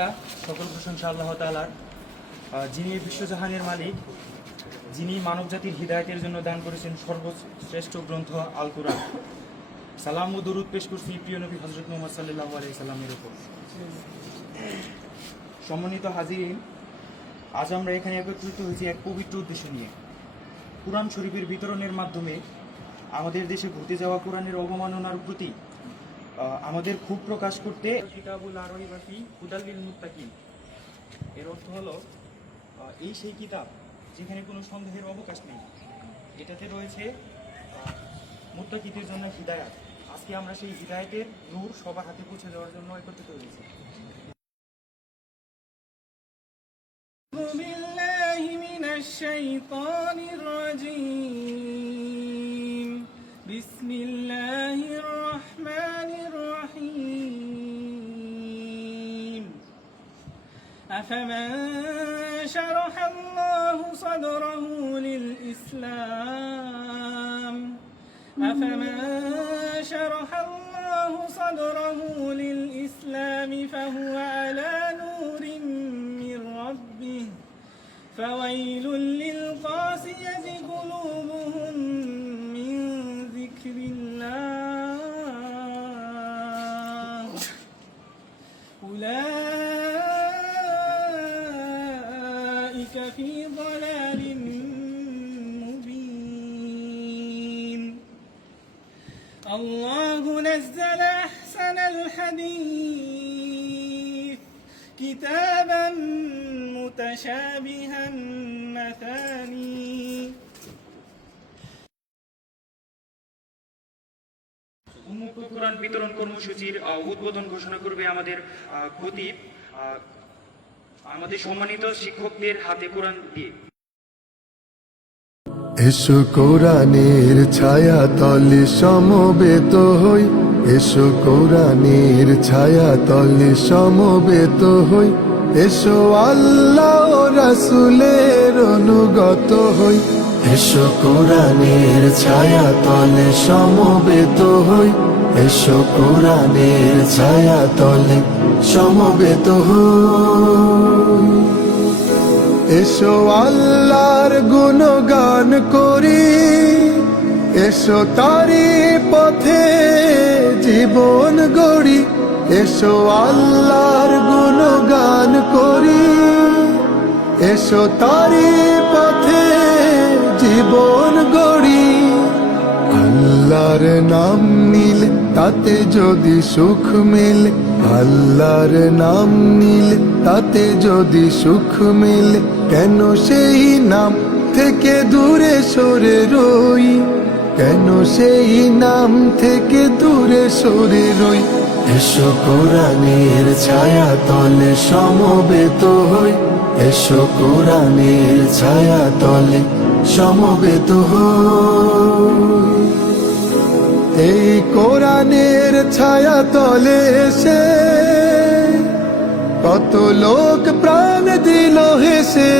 আলহামদুলিল্লাহ, সকল প্রশংসা আল্লাহ তাআলার, যিনি বিশ্বজাহানের মালিক, যিনি মানবজাতির হিদায়াতের জন্য দান করেছেন সর্বশ্রেষ্ঠ গ্রন্থ আল কুরআন। সালাম ও দরুদ পেশ করছি প্রিয় নবী হযরত মুহাম্মদ সাল্লাল্লাহু আলাইহি সাল্লামের উপর। সম্মানিত হাজিরিন, আজ আমরা এখানে একত্রিত হয়েছি এক পবিত্র উদ্দেশ্য নিয়ে। কুরআন শরীফের বিতরণের মাধ্যমে আমাদের দেশে ঘটে যাওয়া কোরআনের অবমাননার প্রতি আমাদের ক্ষোভ প্রকাশ করতে কিতাবুল আরওয়াহি ফি হুদাল লিল মুত্তাকিন, এর অর্থ হলো এই সেই কিতাব যেখানে কোনো সন্দেহের অবকাশ নেই, এটাতে রয়েছে মুত্তাকিদের জন্য হিদায়াত। আজকে আমরা সেই হিদায়াতের নূর সবার হাতে পৌঁছে দেওয়ার জন্য একত্রিত হয়েছি। বিল্লাহি মিনাশ শাইতানির রাজীম। বিসমিল্লাহির রহমানির রহিম। আফামান শারাহাল্লাহু সাদরাহু লিল ইসলাম فهو على نور من ربه فويل للقاسية قلوبهم من ذكر الله أولئك في ضلال مبين. الله نزل أحسن الحديث كتابا متشابها مثاني উন্মুক্ত কোরআন বিতরণ কর্মসূচির উদ্বোধন ঘোষণা করবে আমাদের খতিব, আমাদের সম্মানিত শিক্ষকদের হাতে কোরআন দিয়ে। এসো কোরআনের ছায়া তলে সমবেত হই, এসো কোরআনের ছায়া তলে সমবেত হই, এসো আল্লাহ ও রাসূলের অনুগত হই। এসো কোরআনের ছায়া তলে সমবেত হই, এসো কোরআনের ছায়া তলে সমবেত হই। এসো আল্লাহর গুণগান করি, এসো তারি পথে জীবন গড়ি, এসো আল্লাহর গুণগান করি, এসো তারি পথে জীবন গড়ি। আল্লাহর নাম নিলে তাতে যদি সুখ মেলে, আল্লাহর নাম নিলে তাতে যদি সুখ মেলে, কেন সেই নাম থেকে দূরে সরে রই, কেন সেই নাম থেকে দূরে সরে রই। এসো কোরআনের ছায়া তলে সমবেত হই, এসো কোরআনের ছায়া তলে সমবেত হই। এই কোরআনের ছায়া তলে এসে কত লোক প্রাণ দিল হেসে,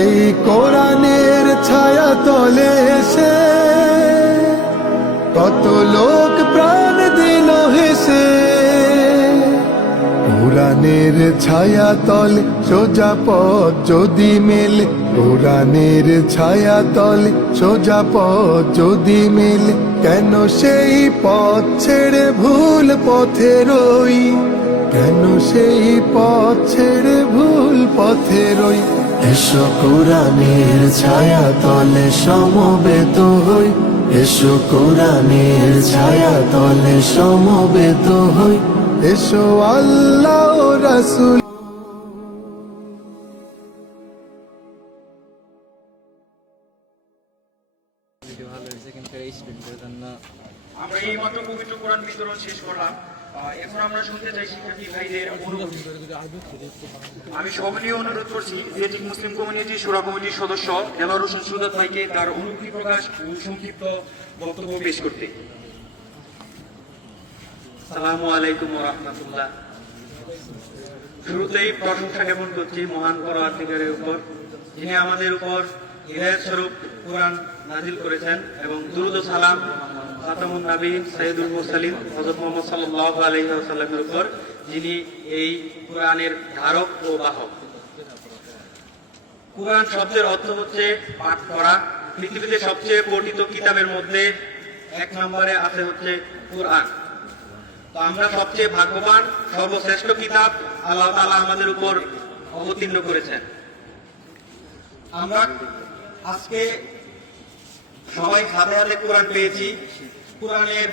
এই কোরআনের ছায়া তলে এসে কত লোক প্রাণ দিল হেসে। কোরআনের ছায়া তলে সোজা পথ যদি মেলে, কোরআনের ছায়া তলে সোজা পথ যদি মেলে, কেন সেই পথ ছেড়ে ভুল পথে রই, কেন সেই পথ ছেড়ে ভুল পথে রই। এসো কোরআনের ছায়া তলে সমবেত হই, এসো কোরআনের ছায়া তলে সমবেত হই, এসো আল্লাহ ও রাসূল। আমরা এই মাত্র পবিত্র কোরআন বিতরণ শেষ করলাম। এখন আমরা শুনতে চাই শিক্ষার্থী ভাইদের অনুভূতি। আমি সকলেই অনুরোধ করছি জেটিক মুসলিম কমিউনিটি শূরা কমিটির সদস্য দেলোয়ার হোসেন সুজাত ভাইকে তার অনুভূতি প্রকাশ ও সংক্ষিপ্ত বক্তব্য পেশ করতে। আসসালামু আলাইকুম ওয়া রাহমাতুল্লাহ। শুরুতেই প্রশংসা জ্ঞাপন করছি মহান পরওয়ারদিগারের উপর, যিনি আমাদের উপর হিদায়াত স্বরূপ কোরআন নাজিল করেছেন, এবং দুরূদ ও সালাম খাতামুন নবীন সাইয়্যিদুল মুরসালিন হযরত মুহাম্মদ সাল্লাল্লাহু আলাইহি ওয়াসাল্লামের উপর, যিনি এই কোরআনের ধারক ও বাহক। কোরআন শব্দের অর্থ হচ্ছে পাঠ করা। পৃথিবীতে সবচেয়ে পঠিত কিতাবের মধ্যে 1 নম্বরে আছে হচ্ছে কোরআন। তো আমরা সবচেয়ে ভাগ্যবান, সর্বশ্রেষ্ঠ কিতাব আল্লাহ তাআলা আমাদের উপর অবতীর্ণ করেছেন। আমরা আজকে সবাই হাতে হাতে কোরআন পেয়েছি। কোরআনের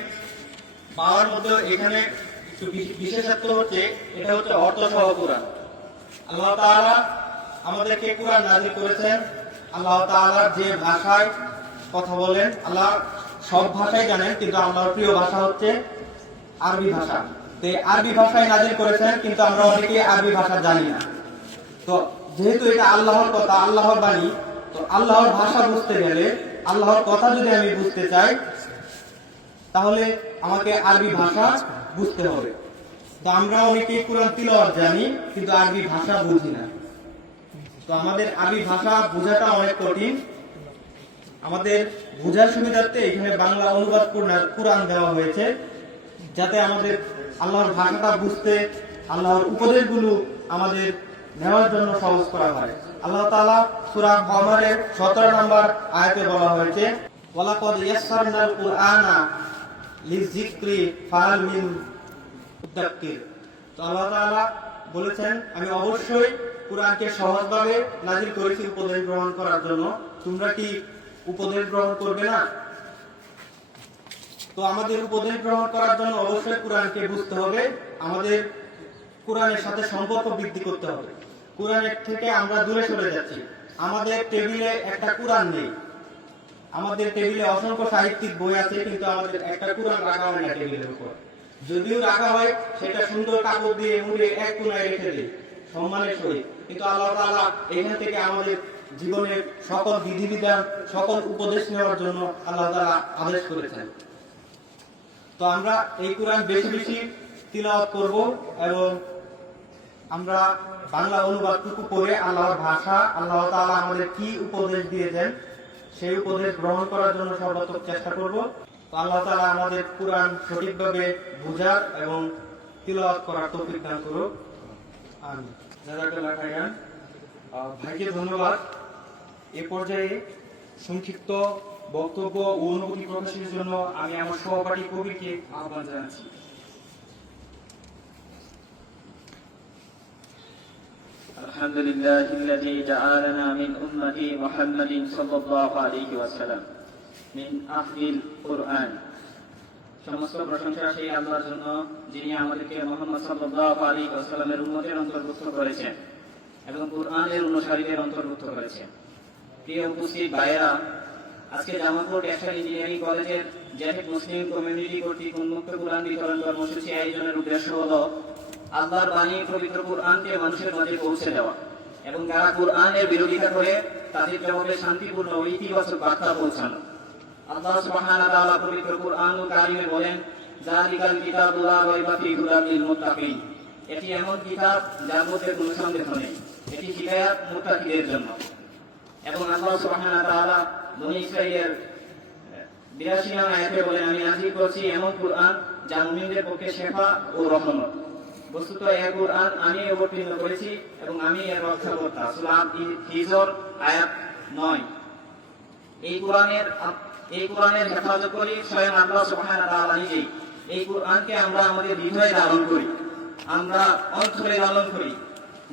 পাওয়ার মধ্যে এখানে একটু বিশেষত্ব হচ্ছে, এটা হচ্ছে অর্থসহ কোরআন। আল্লাহ তাআলা আমাদেরকে কোরআন নাযিল করেছেন। আল্লাহ তাআলা যে ভাষায় কথা বলেন, আল্লাহ সব ভাষাই জানেন, কিন্তু আল্লাহর প্রিয় ভাষা হচ্ছে আরবি ভাষা। তো এই আরবি ভাষায় নাযিল করেছেন, কিন্তু আমরা অনেকে আরবি ভাষা জানি না। তো যেহেতু এটা আল্লাহর কথা, আল্লাহর বাণী, তো আল্লাহর ভাষা বুঝতে গেলে, আল্লাহর কথা যদি আমি বুঝতে চাই, তাহলে আমাকে আরবি ভাষা বুঝতে হবে। তো আমরা অনেকে কোরআন তিলাওয়াত জানি, কিন্তু আরবি ভাষা বুঝি না। তো আমাদের আরবি ভাষা বোঝাটা অনেক কঠিন। আমাদের বোঝার সুবিধার্থে এখানে বাংলা অনুবাদ কোরআন দেওয়া হয়েছে, যাতে আমাদের আল্লাহর ভাষাটা বুঝতে, আল্লাহর উপদেশগুলো আমাদের নেওয়ার জন্য সহজ করা হয়। আল্লাহ তাআলা সূরা কমরের 17 নম্বর আয়াতে বলা হয়েছে, ওয়ালাকাদ ইয়াসসারনাল কুরআনা লিযিকরি ফাহাল মিন মুদ্দাক্কির। তো আল্লাহ তাআলা বলেছেন, আমি অবশ্যই কুরআনকে সহজভাবে নাযিল করেছি উপদেশ গ্রহণ করার জন্য। তোমরা কি উপদেশ গ্রহণ করবে না? তো আমাদের উপদেশ গ্রহণ করার জন্য অবশ্যই কোরআনকে বুঝতে হবে। আমাদের কোরআনের সাথে সম্পর্ক বৃদ্ধি করতে হবে। কোরআনের থেকে আমরা দূরে সরে যাচ্ছি। আমাদের টেবিলে একটা কোরআন নেই। আমাদের টেবিলে অসংখ্য সাহিত্যিক বই আছে, কিন্তু আমাদের একটা কোরআন রাখা হয় না টেবিলের উপর। যদিও রাখা হয়, সেটা সুন্দর কাপড় দিয়ে মুড়ে এক কোণায় রেখে দিই সম্মানের সহিত। কিন্তু আল্লাহ তাআলা এখান থেকে আমাদের জীবনের সকল বিধিবিধান, সকল উপদেশ নেওয়ার জন্য আল্লাহ তাআলা আদেশ করেছেন। তো আমরা এই কোরআন বেশি বেশি তিলাওয়াত করব, এবং আমরা বাংলা অনুবাদটুকু করে আল্লাহর ভাষা, আল্লাহ তাআলা আমাদের কি উপদেশ দিয়েছেন, সেই উপদেশ গ্রহণ করার জন্য সর্বাত্মক চেষ্টা করব। তো আল্লাহ তাআলা আমাদের কোরআন সঠিকভাবে বোঝার এবং তিলাওয়াত করার তৌফিক দান করুক। আমিন। জাযাকাল্লাহু খাইরান। ভাইকে ধন্যবাদ। এ পর্যায়ে সংক্ষিপ্ত বক্তব্য ও অনুভূতি প্রকাশের জন্য আমি আমার সহপাঠী কবিকে আহ্বান জানাচ্ছি। আলহামদুলিল্লাহিল্লাযী জাআলানা মিন উম্মতি মুহাম্মাদিন সাল্লাল্লাহু আলাইহি ওয়াসাল্লাম মিন আহলিল কুরআন। সমস্ত প্রশংসা সেই আল্লাহর জন্য, যিনি আমাদেরকে মুহাম্মদ সাল্লাল্লাহু আলাইহি ওয়াসাল্লামের উম্মতের অন্তর্ভুক্ত করেছেন এবং কুরআনের অনুসারীদের অন্তর্ভুক্ত করেছেন। প্রিয় উপস্থিত ভাইয়েরা, আজকে জামালপুর টেক্সটাইল ইঞ্জিনিয়ারিং কলেজের জাহিদ মুসলিম কমিউনিটি কর্তৃক উন্মুক্ত কোরআন বিতরণ কর্মসূচি আয়োজনের উদ্দেশ্য হলো আল্লাহর বাণী পবিত্র কোরআনকে মানুষের মাঝে পৌঁছে দেওয়া, এবং যারা কোরআনের বিরোধিতা করে তাদের জবাবে শান্তিপূর্ণ ও ইতিবাচক বার্তা পৌঁছানো। আল্লাহ সুবহানাহু ওয়া তাআলা পবিত্র কোরআনুল কারীমে বলেন, যালিকাল কিতাবু লা রাইবা ফীহি হুদাল লিল মুত্তাকিন। এটি এমন কিতাব যার মধ্যে কোনো সন্দেহ নেই, এটি হিদায়াত মুত্তাকিদের জন্য। এবং আল্লাহ সুবহানাহু ওয়া তাআলা বনী ইসরাঈলের 82 নং আয়াতে বলেন, আমি নাযিল করছি এমন কোরআন যা মুমিনদের পক্ষে শিফা ও রহমত। বস্তুত এই কোরআন আমি অবতীর্ণ করেছি এবং আমি এর রক্ষাকর্তা। সূরা হিজর আয়াত 9। এই কোরআনের হেফাজত করি স্বয়ং আল্লাহ সুবহানাহু ওয়া তাআলা নিজেই। এই কোরআনকে আমরা আমাদের হৃদয়ে ধারণ করি, আমরা অন্তরে লালন করি।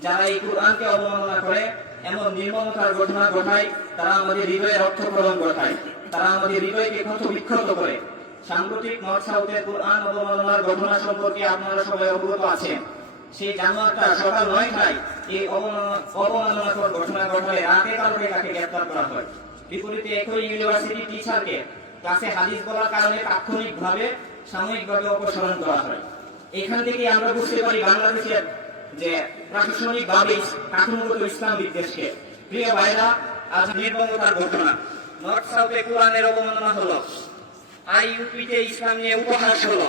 যারা এই কোরআনকে অবমাননা করে, এমন নির্মমতার ঘটনা ঘটায়, তারা আমাদের হৃদয়ে রক্তক্ষরণ ঘটায়, তারা আমাদের হৃদয়কে ক্ষত বিক্ষত করে। সাম্প্রতিক নর্থ সাউথের কোরআন অবমাননার ঘটনা সম্পর্কে আপনারা সবাই অবগত আছেন। সেই জানুয়ারটা সকাল 9টায় এই অবমাননাকর ঘটনা ঘটায় রাতে কালকে তাকে গ্রেফতার করা হয়। বিপরীতে একই ইউনিভার্সিটি টিচারকে ক্লাসে হাদিস বলার কারণে তাৎক্ষণিকভাবে সাময়িকভাবে অপসারণ করা হয়। এখান থেকে আমরা বুঝতে পারি বাংলাদেশের যে প্রশাসনিকভাবে কাঠামোগত ইসলাম বিদ্বেষকে। প্রিয় ভাইরা, আজ নির্মমতার ঘটনা। নর্থ সাউথে কোরআনের অবমাননা হলো, আইইউপিতে ইসলাম নিয়ে উপহাস হলো,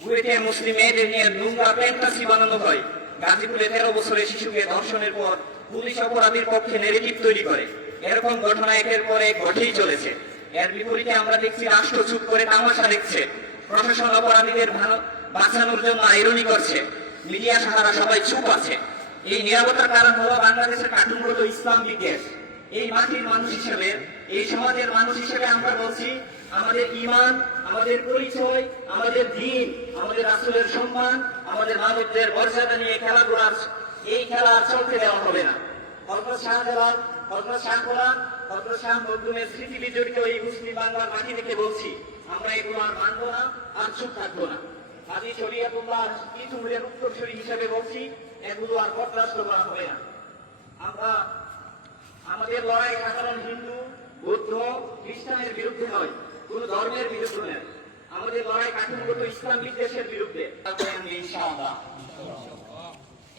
বুয়েটে মুসলিম মেয়েদের নিয়ে নোংরা ফ্যান্টাসি বানানো হয়, গাজীপুরে 13 বছরের শিশুকে ধর্ষণের পর পুলিশ অপরাধীর পক্ষে নেগেটিভ তৈরি করে। এরকম ঘটনা একের পর এক ঘটেই চলেছে। এর বিপরীতে আমরা দেখছি রাষ্ট্র চুপ করে তামাশা দেখছে, প্রশাসন অপরাধীদের বাঁচানোর জন্য আইরনি করছে, মিডিয়া সাহারা সবাই চুপ আছে। এই নিরাপত্তার কারণ হলো বাংলাদেশের কাঠামোগত ইসলাম বিদ্বেষ। এই মাটির মানুষ হিসেবে, এই সমাজের মানুষ হিসেবে আমরা বলছি, আমাদের ঈমান, আমাদের পরিচয়, আমাদের দ্বীন, আমাদের রাসূলের সম্মান, আমাদের মানবদের মর্যাদা নিয়ে এই খেলা আর চলতে দেওয়া হবে না। হযরত শাহজালাল, হযরত শাহ গোলাম, হযরত শাহ মখদুমের স্মৃতি বিজড়িত এই মুসলিম বাংলার মাটি থেকে বলছি, আমরা এগুলো আর মানবো না, আর চুপ থাকবো না। হাজী শরীয়তুল্লাহ ইসুমের উত্তরসূরি হিসেবে বলছি, এগুলো আর বরদাস্ত করা হবে না। আমরা আমাদের লড়াই সাধারণ হিন্দু, বৌদ্ধ, খ্রিস্টানের বিরুদ্ধে নয়, কোন ধর্মের বিরুদ্ধে নয়। আমাদের লড়াই কাঠামোগত ইসলাম বিদ্বেষের বিরুদ্ধে। ইনশাআল্লাহ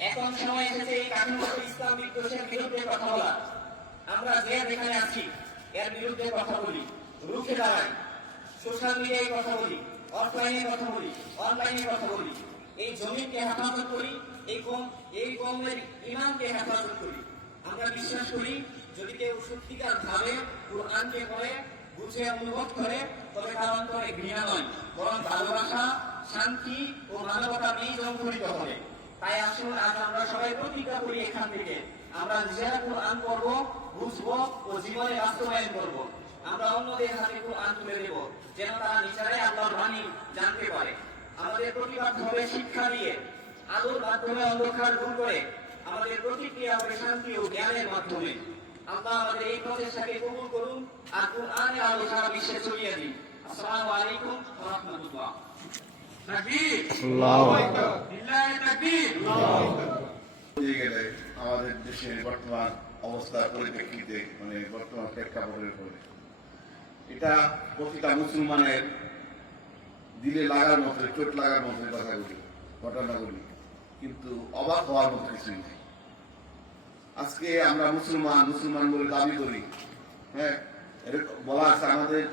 এখন সময় এসেছে এই কাঠামোগত ইসলাম বিদ্বেষের বিরুদ্ধে কথা বলা। আমরা যে যেখানে আছি এর বিরুদ্ধে কথা বলি, রুখে দাঁড়াই, সোশ্যাল মিডিয়ায় কথা বলি, অফলাইনে কথা বলি, অনলাইনে কথা বলি। এই জমিনকে হেফাজত করি, এই কওমের ঈমানকে হেফাজত করি। আমরা বিশ্বাস করি, যদি কেউ সত্যিকার ভাবে কুরআনকে পড়ে, বুঝে, অনুভব করে, তবে তার অন্তরে ঘৃণা নয়, বরং ভালোবাসা, শান্তি ও মানবতা বীজ অঙ্কুরিত হবে। তাই আসুন আজ আমরা সবাই প্রতিজ্ঞা করি, এখান থেকে আমরা নিজেরা কুরআন পড়ব, বুঝবো ও জীবনে বাস্তবায়ন করব। আমরা অন্যদের হাতে কুরআন তুলে দেব, যেন তারা নিজেরাই আল্লাহর বাণী জানতে পারে। আমাদের প্রতিবাদ হবে শিক্ষা দিয়ে, আলোর মাধ্যমে অন্ধকার দূর করে। আমাদের প্রতিক্রিয়া হবে শান্তি ও জ্ঞানের মাধ্যমে। আল্লাহ আমাদের এই প্রচেষ্টাকে কবুল করুন আর কুরআনের আলো সারা বিশ্বে ছড়িয়ে দিন। আসসালামু আলাইকুম ওয়া রাহমাতুল্লাহ। তাকবীর, আল্লাহু আকবার, লিল্লাহি তাকবীর, আল্লাহু আকবার। হয়ে গেলে আমাদের দেশের বর্তমান অবস্থার পরিপ্রেক্ষিতে, মানে বর্তমান প্রেক্ষাপটের পরে, এটা প্রতিটা মুসলমানের দিলে লাগার মতো, চোট লাগার মতো কথাগুলি, ঘটনাগুলি, কিন্তু অবাক হওয়ার মতো কিছুই নেই। আজকে আমরা মুসলমান বলে দাবি করি, হ্যাঁ, বলা আছে আমাদের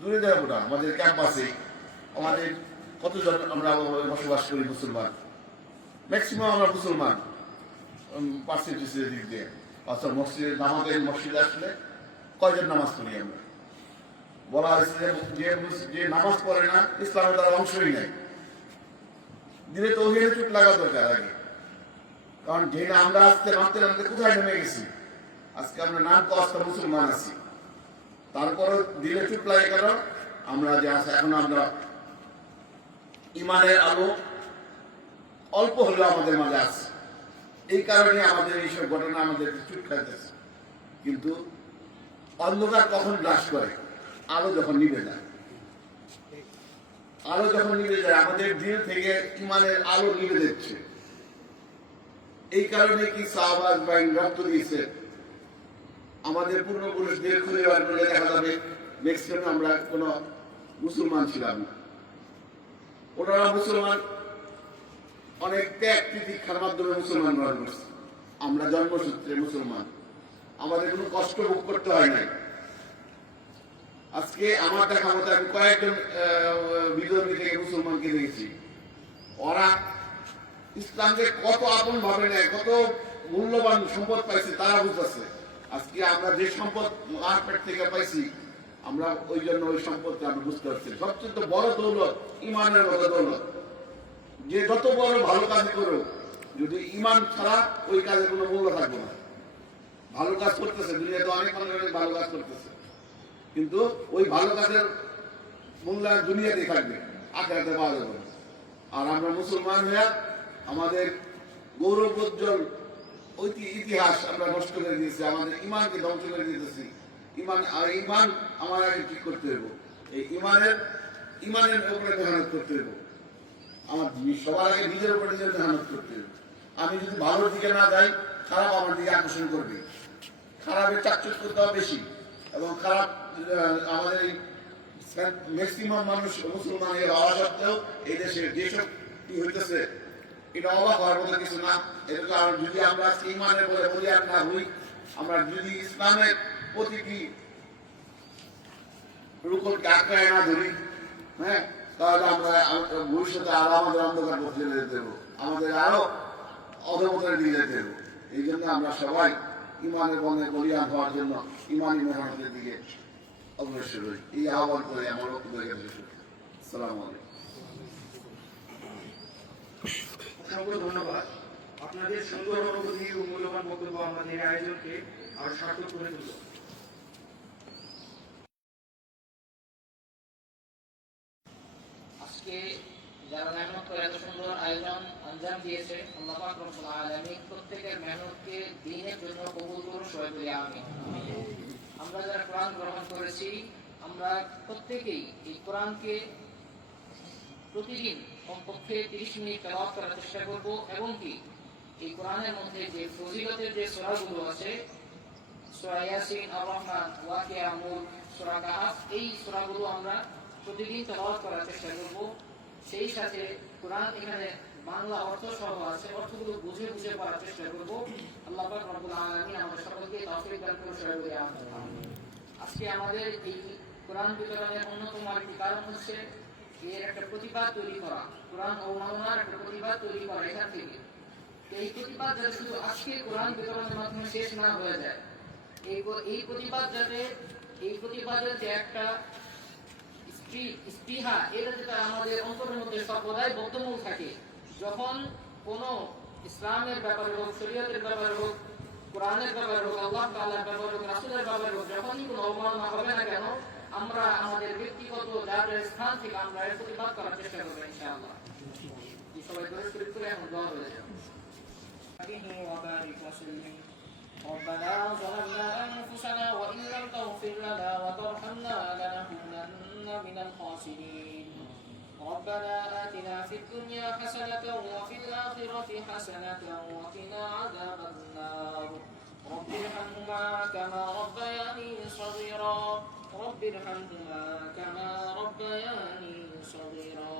দূরে যাবো না, আমাদের ক্যাম্পাসে আমাদের কতজন আমরা বসবাস করি মুসলমান, ম্যাক্সিমাম আমরা মুসলমান পার্সেন্টেজের দিক দিয়ে। অথচ মসজিদে আসলে কয়জন নামাজ পড়ি আমরা? বলা হয়েছে যে নামাজ পড়ে না ইসলামের তার অংশই নাই। দিলে তো ওই চোট লাগা দরকার আগে, কারণ যে আমরা আজকে নামতে কোথায় নেমে গেছি। আজকে আমরা নাম কষ্ট মুসলমান আছি, তারপরও দিলে চোট লাগে কেন? আমরা যে আছে এখন আমরা ইমানের আলো অল্প হলেও আমাদের মাঝে আছে, এই কারণে আমাদের এইসব ঘটনা আমাদের চুট খাইতেছে। কিন্তু অন্ধকার কখন গ্রাস করে? আলো যখন নিভে যায়। আলো যখন নিভে যায়, আমাদের দিল থেকে ইমানের আলো নিভে যাচ্ছে। এই কারণে কি সাহাবাজ বাইন রক্ত দিয়েছে। আমাদের পূর্বপুরুষদের খুঁজে বার করলে দেখা যাবে ম্যাক্সিমাম আমরা কোন মুসলমান ছিলাম না। ওনারা মুসলমান অনেক ত্যাগ তিতিক্ষার মাধ্যমে মুসলমান গ্রহণ করছে। আমরা জন্মসূত্রে মুসলমান, আমাদের কোনো কষ্ট ভোগ করতে হয় নাই। আজকে আমার দেখা মতো আমি কয়েকজন বিধর্মী থেকে মুসলমানকে দেখেছি, ওরা ইসলামকে কত আপন ভাবে নেয়, কত মূল্যবান সম্পদ পাইছে তারা বুঝতেছে। আজকে আমরা যে সম্পদ মার্কেট থেকে পাইছি, আমরা ওই জন্য ওই সম্পদটা আমি বুঝতে পারছি। সবচেয়ে বড় দৌলত ইমানের মতো দৌলত। যে যত বড় ভালো কাজ করো, যদি ইমান ছাড়া ওই কাজের কোনো মূল্য থাকবে না। ভালো কাজ করতেছে, দুনিয়াতে অনেক মানুষ ভালো কাজ করতেছে, কিন্তু ওই ভালো কাজের মূল্যায়ন দুনিয়াতে থাকবে, আখেরাতে পাওয়া যাবে না। আর আমরা মুসলমান হয়ে আমাদের গৌরবোজ্জ্বল ইতিহাস আমরা নষ্ট করে দিয়েছি, আমাদের ইমানকে ধ্বংস করে দিতেছি। ইমান আমার আগে ঠিক করতে হইব, এই ইমানের উপরে মেহনত করতে হইব। আমার সবার আগে নিজের উপরে নিজের মেহনত করতে হইব। আমি যদি ভালো দিকে না যাই, খারাপ আমার দিকে আকর্ষণ করবে। খারাপের চাকচক্যতা বেশি, এবং খারাপ আমাদের এই ম্যাক্সিমাম মানুষ মুসলমান হওয়া সত্ত্বেও এই দেশে যেসব কি হইতেছে, এটা অবাক হওয়ার মতো কিছু না। এটা কারণ যদি আমরা ইমানের বলে বলি আর না হই, আমরা যদি ইসলামের প্রতিটি রুকনকে আঁকড়ায় না ধরি, হ্যাঁ, তাহলে আমরা ভবিষ্যতে আরো আমাদের অন্ধকার পথে যেতে দেবো, আমাদের আরো অধপতনের দিকে যেতে দেবো। এই জন্য আমরা সবাই ইমানের বন্ধে বলিয়ান হওয়ার জন্য ইমানি মেহনতের দিকে অগ্রসর হই। এই আহ্বান করে আমার বক্তব্য এখানে শেষ করছি। আসসালামু আলাইকুম। অসংখ্য ধন্যবাদ। আপনাদের সুন্দর অনুভূতি ও মূল্যবান বক্তব্য আমাদের এই আয়োজনকে আরো সার্থক করে তুলল। আজকে যারা মেহনত করে এত সুন্দর আয়োজন আঞ্জাম দিয়েছে, আল্লাহ পাক রব্বুল আলামিন প্রত্যেকের মেহনতকে দ্বীনের জন্য কবুল করুন, সবাই বলি আমিন। আমরা যারা কোরআন গ্রহণ করেছি, আমরা প্রত্যেকেই এই কোরআনকে প্রতিদিন কমপক্ষে 30 মিনিট তেলাওয়াত করার চেষ্টা করব, এবং কি এই কোরআনের মধ্যে যে ফজিলতের যে সূরাগুলো আছে, সূরা ইয়াসিন, আর রহমান, ওয়াকিয়া, মুলক, সূরা কাহফ, এই সূরাগুলো আমরা প্রতিদিন তেলাওয়াত করার চেষ্টা করব। সেই সাথে কোরআন এখানে বাংলা অর্থ সহ আছে, অর্থগুলো বুঝে বুঝে পড়ার চেষ্টা করব। আল্লাহ পাক রব্বুল আলামিন আমাদের সকলকে তৌফিক দান করুন, সবাই বলি আমিন। আজকে আমাদের এই কোরআন বিতরণের অন্যতম একটি কারণ হচ্ছে এর একটা প্রতিবাদ তৈরি করা, কোরআন অবমাননার একটা প্রতিবাদ তৈরি করা এখান থেকে। এই প্রতিবাদ যাতে শুধু আজকে কোরআন বিতরণের মাধ্যমে শেষ না হয়ে যায়, এই প্রতিবাদ যাতে, এই প্রতিবাদের যে একটা স্পৃহা, এটা যাতে আমাদের অন্তরের মধ্যে সর্বদাই বদ্ধমূল থাকে। যখন কোন ইসলামের ব্যাপারে হোক, শরীয়তের ব্যাপারে হোক, কোরআনের ব্যাপারে হোক, আল্লাহ তাআলার ব্যাপারে হোক, রাসূলের ব্যাপারে হোক, যখনই কোনো অবমাননা হবে না কেন, আমরা আমাদের ব্যক্তিগত জায়গার স্থান থেকে আমরা এর প্রতিবাদ করার চেষ্টা করবো ইনশাআল্লাহ। সবাই দরুদ করে এখন দোয়া হয়ে যাবে। ربنا ظلمنا أنفسنا وإن لم تغفر لنا وترحمنا لنكونن من الخاسرين. ربنا آتنا في الدنيا حسنة وفي الآخرة حسنة وقنا عذاب النار. رب ارحمهما كما ربياني صغيرا. رب ارحمهما كما ربياني صغيرا.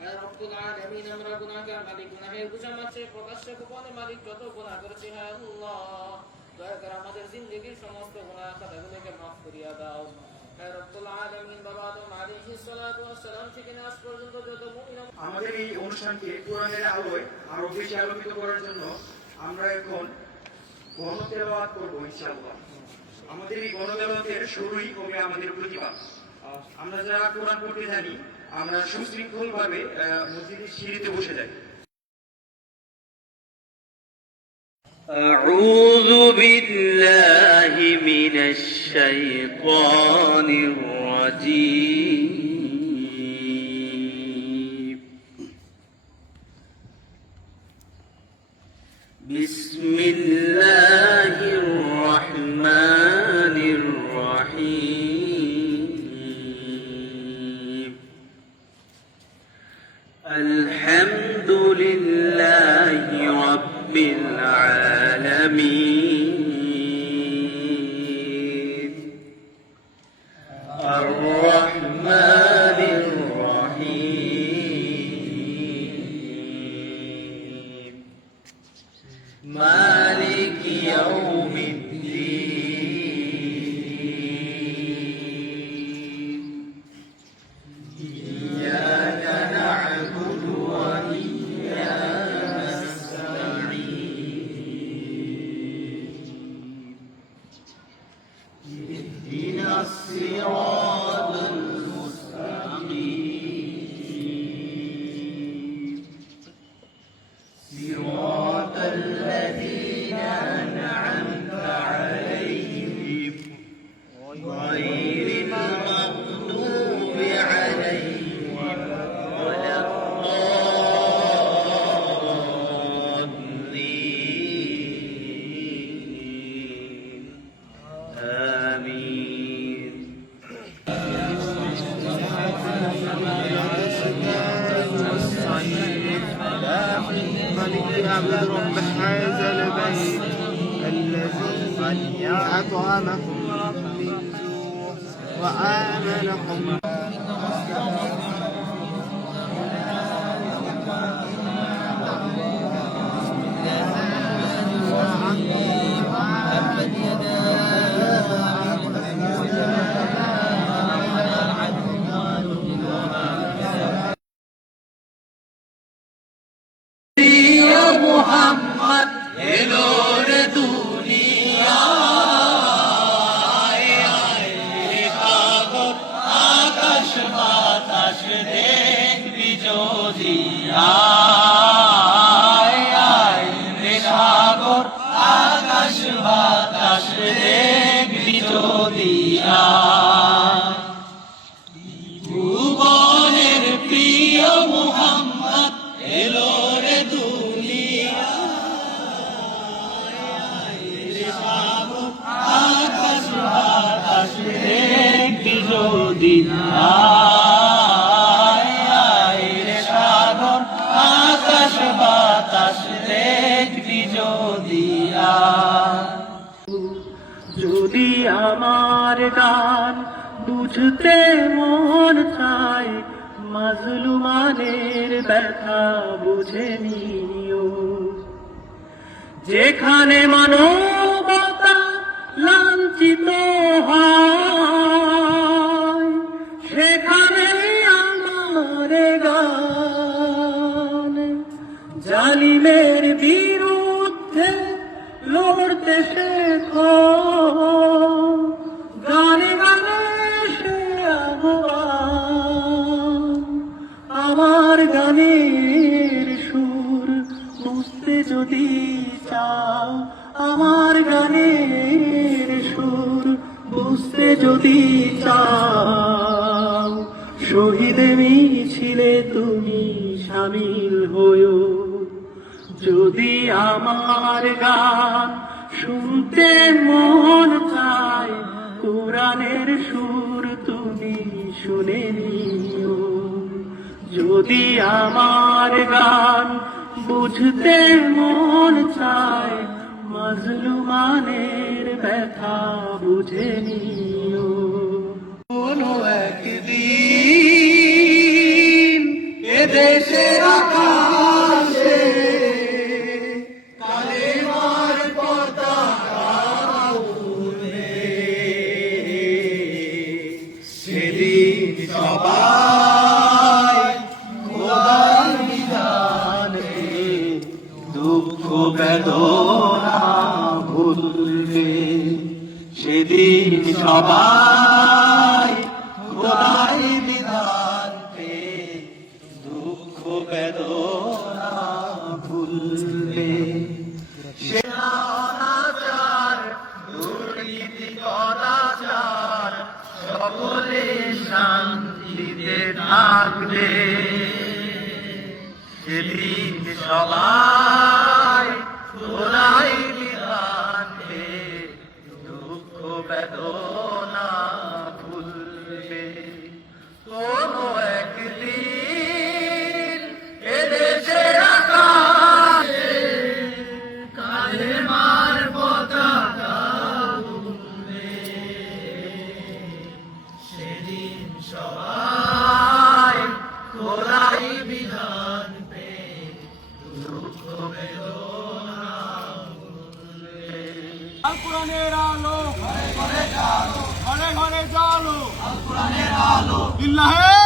হে রব্বুল আলামিন, আমরা গুনাহগার, মালিক গুনাহের বোঝা মাত্রে প্রকাশ্যে গোপনে মালিক যত গুনাহ করেছি, হে আল্লাহ দয়া করে আমাদের জিন্দেগীর সমস্ত গুনাহ খাতাগুলোকে মাফ করিয়া দাও। হে রব্বুল আলামিন, বাবা আদম আলাইহিস সালাতু ওয়াস সালাম থেকে আজ পর্যন্ত যত মুমিন, আমাদের এই অনুষ্ঠানকে কোরআনের আলোয় আরো বেশি আলোকিত করার জন্য আমরা এখন গণতেলাওয়াত করব ইনশাআল্লাহ। আমাদের এই গণতেলাওয়াতের শুরুই হবে আমাদের প্রতিবাদ। আমরা যারা কোরআন পড়তে জানি, আমরা সুশৃঙ্খল ভাবে মসজিদের সিঁড়িতে বসে যাই। أعوذ بالله من الشيطان الرجيم. بسم الله الرحمن الرحيم. الحمد لله رب العالمين. الرحمن الرحيم. مالك يوم الدين. إياك نعبد وإياك نستعين. اهدنا الصراط المستقيم. صراط الذين أنعمت عليهم غير المغضوب عليهم ولا الضالين. آمين. ملك عبد رب هذا البيت الذي أطعمكم من جوع وآمنكم. মোহাম্মদ এলো রে দুনিয়ায়, যদি আয় আয় রে সাগর আকাশ বাতাস দেখবি যদি আয় ভুবনের প্রিয় মুহাম্মদ এলো রে দুনিয়া আকাশ বাতাস দেখবি যদি আয় আয় রে সাগর আকাশ বাতাস দেখবি যদি আয় যদি আমার গান বুঝতে মন চায় মাজলুমানের ব্যথা বুঝে নিও যেখানে মানবতা লাঞ্ছিত হয় সেখানে আমার গান জালিমের বিরুদ্ধে লড়তে শেখো গানে গানে সে আহ্বান আমার গানের সুর বুঝতে যদি চাও আমার গানের সুর বুঝতে যদি চাও শহীদ মিছিলে তুমি শামিল হয়ো যদি আমার গান শুনতে মন চায় কোরআনের সুর তুমি শুনে নিও যদি আমার গান বুঝতে মন চায় মাজলুমানের ব্যথা বুঝে নিও কোনো একদিন এদেশের আকাশে কালেমার পতাকা উড়বে সেদিন সবাই খোদার বিধানে দুঃখ বেদনা ভুলবে সেদিন সবাই খোদার বিধানে দুঃখ বেদনা ভুলবে অনাচার দুর্নীতি অনাচার সকলে শান্তিতে থাকবে সেদিন সবাই খোদাই বিধানে দুঃখ বেদনা ভুলবে কোনো একদিন এদেশের আকাশে কালেমার পতাকা উড়বে সেদিন সবাই খোদাই বিধান পে দুঃখ বেদনা ভুলবে আল কোরআনের আলো ঘরে ঘরে জালো আল কোরআনের আলো বিল্লাহে